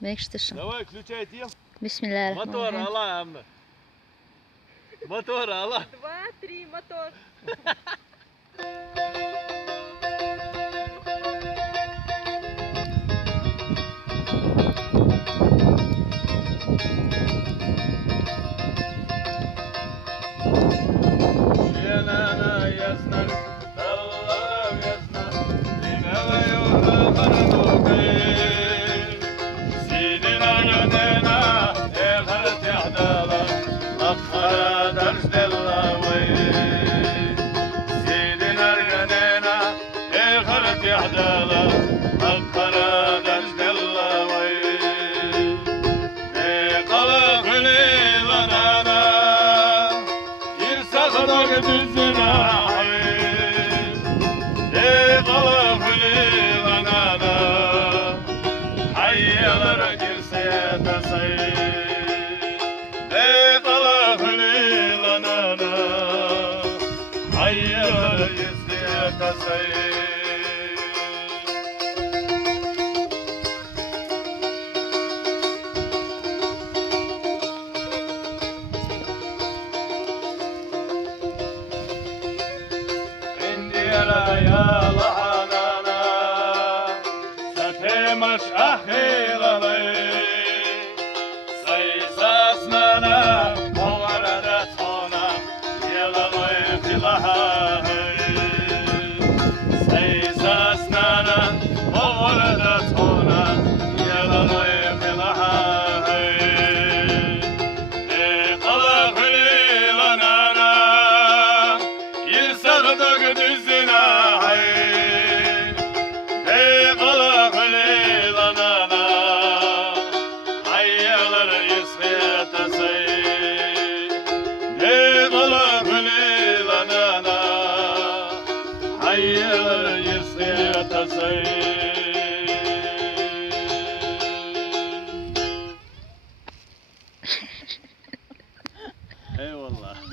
Мекштышым. Давай, включай тем. Бисмилlah. Мотор, ала, Амна. Мотор, ала. 2, 3, мотор. Şenana yaznan, dallam yaznan, dinele yola karanokay. Sidina yönena, evhat yahdala, akkara ders dellavay. Sidina yönena, evhat yahdala, akkara ders dellavay. Ne kala gülü lanana, Sadık düzüne ey kalıp lilanana hayyalara girse tasay ey kalıp lilanana hayyalara girse tasay يا لعنانا ستمش أخيرا سيساسنا وردتنا يلا في لها سيساسنا وردتنا يلا في لها قلق لنا يسغدق دزنا hayır yısıya tasayı